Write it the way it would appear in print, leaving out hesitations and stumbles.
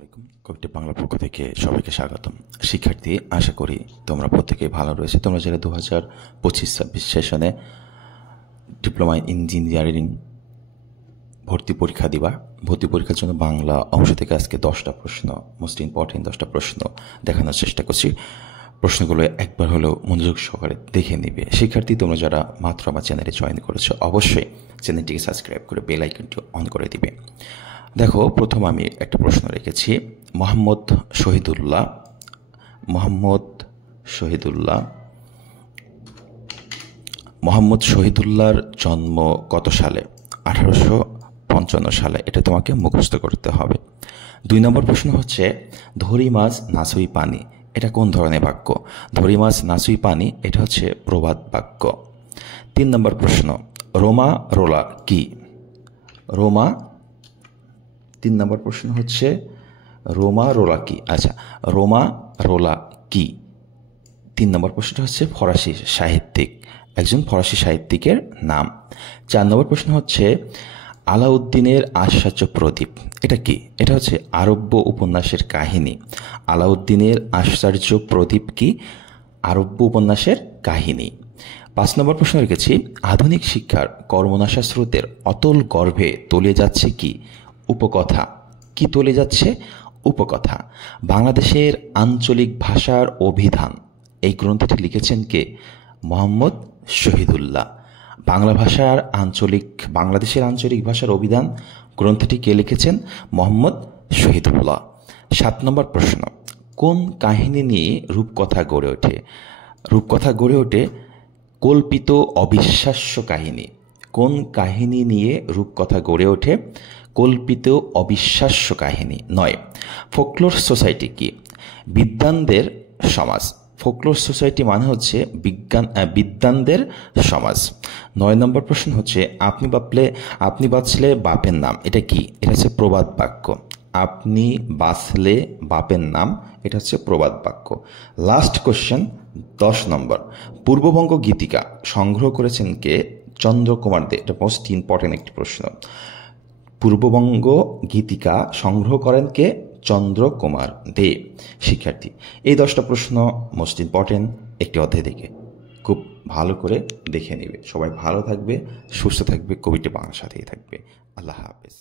আলাইকুম। কবিটি বাংলার পক্ষ থেকে সবাইকে স্বাগতম। শিক্ষার্থী, আশা করি তোমরা প্রত্যেকেই ভালো রয়েছে। তোমরা যারা 2025-26 সেশনে ডিপ্লোমা ইঞ্জিনিয়ারিং ভর্তি পরীক্ষা দিবা, ভর্তি পরীক্ষার জন্য বাংলা অংশ থেকে আজকে 10টা প্রশ্ন, মোস্ট ইম্পর্টেন্ট 10টা প্রশ্ন দেখানোর চেষ্টা করছি। প্রশ্নগুলো একবার হলেও মনোযোগ সহকারে দেখে নিবে। শিক্ষার্থী, তোমরা যারা মাত্র আমার চ্যানেলে জয়েন করেছো, অবশ্যই চ্যানেলটিকে সাবস্ক্রাইব করে বেল আইকনটি অন করে দিবে। দেখো, প্রথম আমি একটা প্রশ্ন রেখেছি। মোহাম্মদ শহীদুল্লাহর জন্ম কত সালে? 1855 সালে। এটা তোমাকে মুখস্থ করতে হবে। 2 নম্বর প্রশ্ন হচ্ছে, ধরি মাছ নাচুই পানি, এটা কোন ধরনের বাক্য? ধরি মাছ নাচুই পানি, এটা হচ্ছে প্রবাদ বাক্য। 3 নম্বর প্রশ্ন, রোমা রোলা কি? 3 নম্বর প্রশ্ন হচ্ছে রোমা রোলা কি? আচ্ছা, রোমা রোলা কি? 3 নম্বর প্রশ্নটা হচ্ছে ফরাসি সাহিত্যিক, একজন ফরাসি সাহিত্যিকের নাম। 4 নম্বর প্রশ্ন হচ্ছে আলাউদ্দিনের আশ্চর্য প্রদীপ, এটা কি? এটা হচ্ছে আরব্য উপন্যাসের কাহিনী। আলাউদ্দিনের আশ্চর্য প্রদীপ কি? আরব্য উপন্যাসের কাহিনী। 5 নম্বর প্রশ্ন রেখেছি, আধুনিক শিক্ষার কর্মনাশা স্রোতের অতল গর্ভে তলিয়ে যাচ্ছে কি? উপকথা। কি তলিয়ে যাচ্ছে? উপকথা। বাংলাদেশের আঞ্চলিক ভাষার অভিধান, এই গ্রন্থটি লিখেছেন কে? মোহাম্মদ শহীদুল্লাহ। বাংলাদেশের আঞ্চলিক ভাষার অভিধান গ্রন্থটি কে লিখেছেন? মোহাম্মদ শহীদুল্লাহ। 7 নম্বর প্রশ্ন, কোন কাহিনী নিয়ে রূপকথা গড়ে ওঠে? রূপকথা গড়ে ওঠে কল্পিত অবিশ্বাস্য কাহিনী। কোন কাহিনী নিয়ে রূপকথা গড়ে ওঠে? কল্পিত অবিশ্বাস্য কাহিনী। 9, ফোকলোর সোসাইটি কি? বিদ্বানদের সমাজ। ফোকলোর সোসাইটি মানে হচ্ছে বিদ্বানদের সমাজ। 9 নম্বর প্রশ্ন হচ্ছে, আপনি বাঁচলে বাপের নাম, এটা কি? এটা হচ্ছে প্রবাদ বাক্য। আপনি বাঁচলে বাপের নাম, এটা হচ্ছে প্রবাদ বাক্য। লাস্ট কোশ্চেন, 10 নম্বর, পূর্ববঙ্গ গীতিকা সংগ্রহ করেছেন কে? চন্দ্রকুমার দে। এটা মোস্ট ইম্পর্টেন্ট একটি প্রশ্ন। পূর্ববঙ্গ গীতিকা সংগ্রহ করেন কে? চন্দ্রকুমার দে। শিক্ষার্থী, এই 10টা প্রশ্ন মোস্ট ইম্পর্টেন্ট একটি অধ্যায় থেকে খুব ভালো করে দেখে নেবে। সবাই ভালো থাকবে, সুস্থ থাকবে, কবিটি বাংলার সাথেই থাকবে। আল্লাহ হাফেজ।